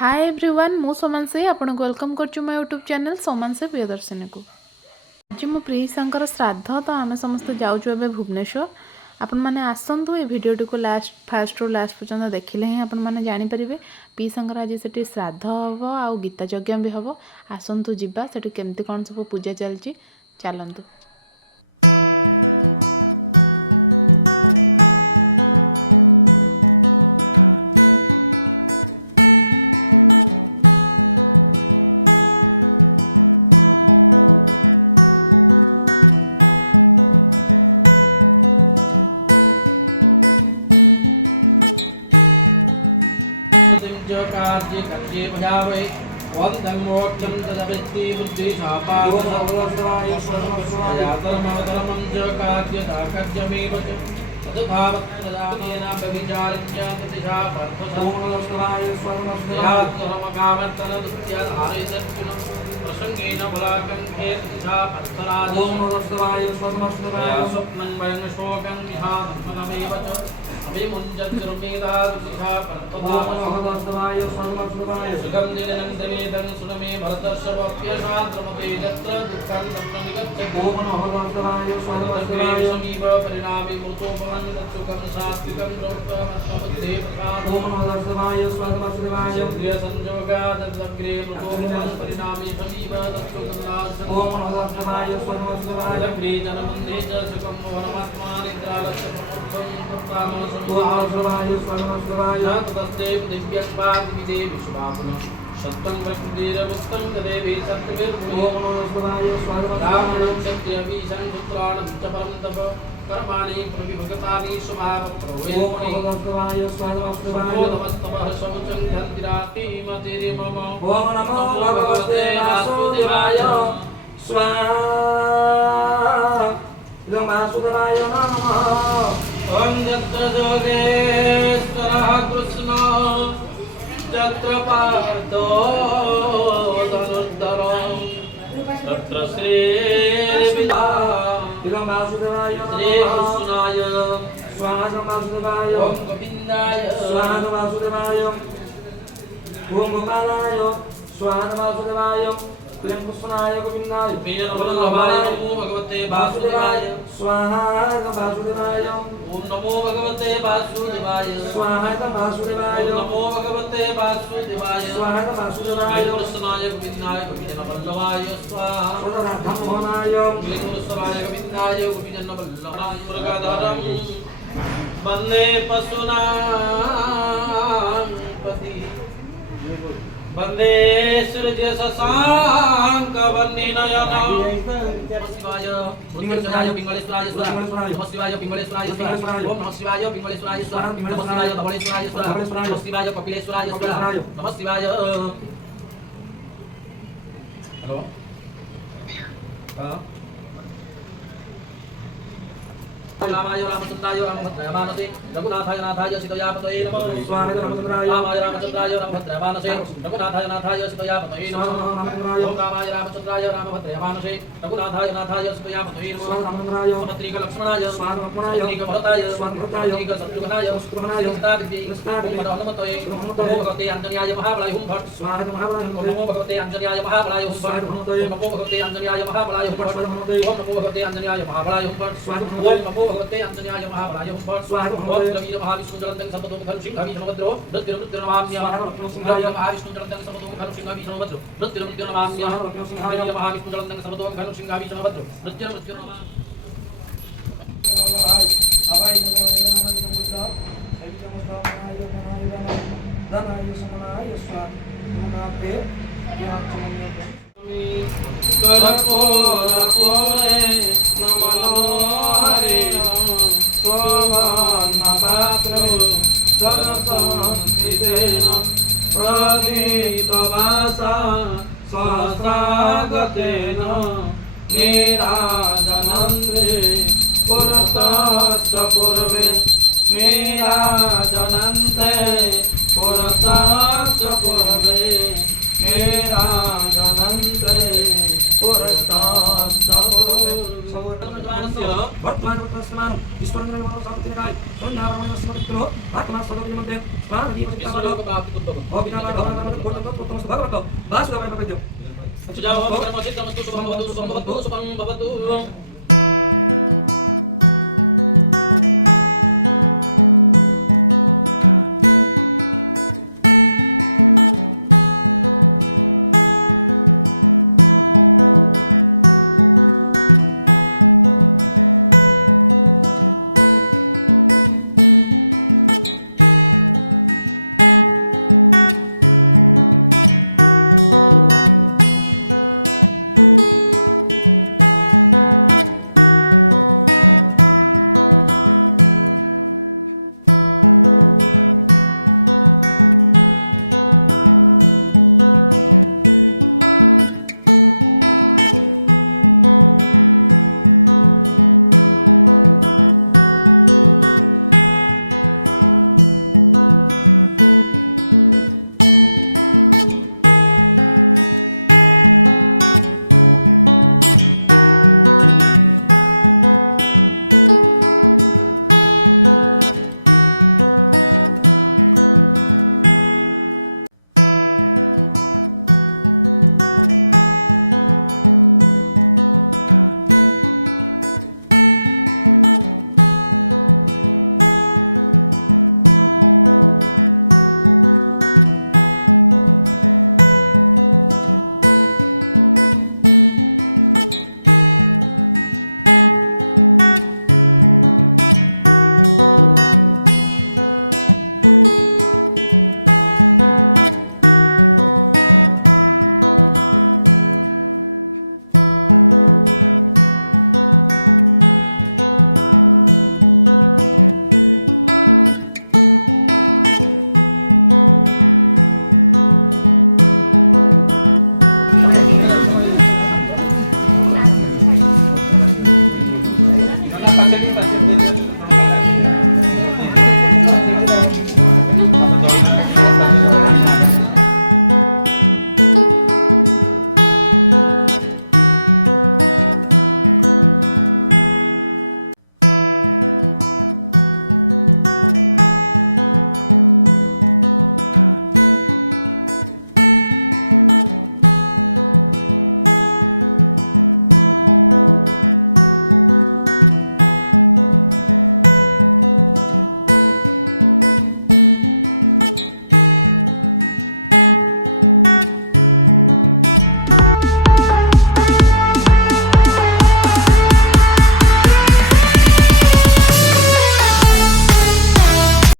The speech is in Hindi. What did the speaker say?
हाय एवरीवन मु सोमान से आपन को वेलकम करछु मो यूट्यूब चैनल सोमान से प्रियदर्शनी को। आज मो प्रियसांकर श्राद्ध तो आम समस्त जाऊँ एवं भुवनेश्वर आपण मैंने आसतु ये भिडटी को लास्ट फास्ट रू लास्ट पर्यटन देखिले ही आपण मैंने जानीपर पीसांकर आज से श्राद्ध हम आ गीता यज्ञ भी हम आसतु जावा से केमती कौन सब पूजा चलती चलतु। वन्दमोक्षं तदभित्ति बुद्धिशापादसर्वस्वायस्वनमस्वयातरमवतरमं च कार्त्यदाकर्यमेव च तद्भावप्रजातेन व्यभिचारिण्या प्रतिशापर्धसर्वस्वायस्वनमस्वयातरमकामत्तनदुःख्यधारयदर्जुन प्रसङ्गेन फलाकङ्खे प्रतिशापर्धराजस्वनमस्वयाय स्वप्नं वयं शोकं विषादस्वनमेव च सुखं निजनन्दमेदं सुनमे भरतर्षभप्यशात्रमपे यत्र दुःखं न निगच्छति समीप परिणामे मृतो भवन् तत्सुखं सात्विकं प्रोक्तमत्ममध्ये प्रसादोन्द्रियसंयोगादग्रे मृतो भवन् परिणामे समीप तत्सुखं नाग्रे जनमन्दे च सुखं भवनमात्मा निद्रालस्य प्रमोक्षं तत्तामं सत्तं प्रकृतिरमुक्तं तदेवे सत्यविर्मुक्तं सत्यभिषं शुक्राणं च परं तप कर्माणि प्रविभगतानि स्वभावप्रभवेत्तमस्तमः शौचं धर्तिरामतिरे मम ॐ नमो भगवते वासुदेवाय स्वाहा वासुदेवाय नमः। ॐ यत्र योगेश्वरः कृष्णः यत्र पार्थो धनुर्धरः तत्र श्रीवासुदेवाय श्रीकृष्णाय स्वाहा वासुदेवाय ॐ गोविन्दाय स्वाहा वासुदेवाय ॐ गोपालाय स्वाहा वासुदेवाय कृष्णाय गोविन्दाय नमो भगवते वासुदेवाय स्वाहा वासुदेवाय ओम नमो भगवते वासुदेवाय स्वाहा वासुदेवाय नमो भगवते वासुदेवाय स्वाहा वासुदेवाय कृष्णाय गोविन्दाय गोविन्दवल्लभाय स्वाहा राधामोहनाय कृष्णाय गोविन्दाय गोविन्दवल्लभाय मुरगाधरं वन्दे पशूनां पति वन्दे सूर्य शशांक वह्निनयनं नमः शिवाय पिंगलेश्वराय पिंगलेश्वराय स्वाहा नमः शिवाय पिंगलेश्वराय स्वाहा ओम नमः शिवाय पिंगलेश्वराय स्वाहा नमः शिवाय धवलेश्वराय स्वाहा नमः शिवाय कपिलेश्वराय स्वाहा नमः शिवाय हेलो हां रामाय रामचंद्राय रामभद्राय वानसे रघुनाथाय नाथाय सीतायापतये नमः स्वाहा रामाय रामचंद्राय रामभद्राय रघुनाथाय नाथाय सीतायापतये नमः ओम रामाय रामचंद्राय रामभद्राय वानसे रघुनाथाय नाथाय सीतायापतये नमः समत्रिक लक्ष्मणाय समत्रिक भरताय समत्रिक शत्रुघ्नाय सीतादिव्यै ओम हनुमतये नमो भगवते आंजनेयाय महाबलाय हुं भट्ट स्वाहा नमो भगवते आंजनेयाय महाबलाय हुं भट्ट नमो भगवते आंजनेयाय महाबलाय हुं भट्ट ओम नमो भगवते आंजनेयाय महाबलाय हुं भट्ट स्वाहा ओम नमो भगवते आंजनेयाय महाबलाय हुं भट्ट स्वाहा ओम श्रीवीर महाविष्णु जलंतं सर्वतोमुखं सिंहवीरभद्रो मृत्युर्मृत्युर्नमाम्यः महाविष्णु जलंतं सर्वतोमुखं सिंहवीरभद्रो मृत्युर्मृत्युर्नमाम्यः महाविष्णु जलंतं सर्वतोमुखं सिंहवीरभद्रो मृत्युर्मृत्युर्नमाम्यः। सहस्रागतेन नीराजनन्ते पुरतश्च पूर्वे नीराजनन्ते पुरतश्च पूर्वे नीराजनन्ते पुरतश्च पूर्वे वर्तमान విశ్వరంజన మనో సాపితినకాయ సోన్యారమణ స్మృతిలో ఆత్మ సర్వది మంతే స్మారతి పసితావలో ప్రాప్తిపుత్రకం ఓ బినా ధవన కోటతో కోటతో భగవతో వాసుదేవ ప్రపద్యం సుజావ భవకర్మ చిత్తమస్తు శుభం భవతు శుభం భవతు శుభం భవతు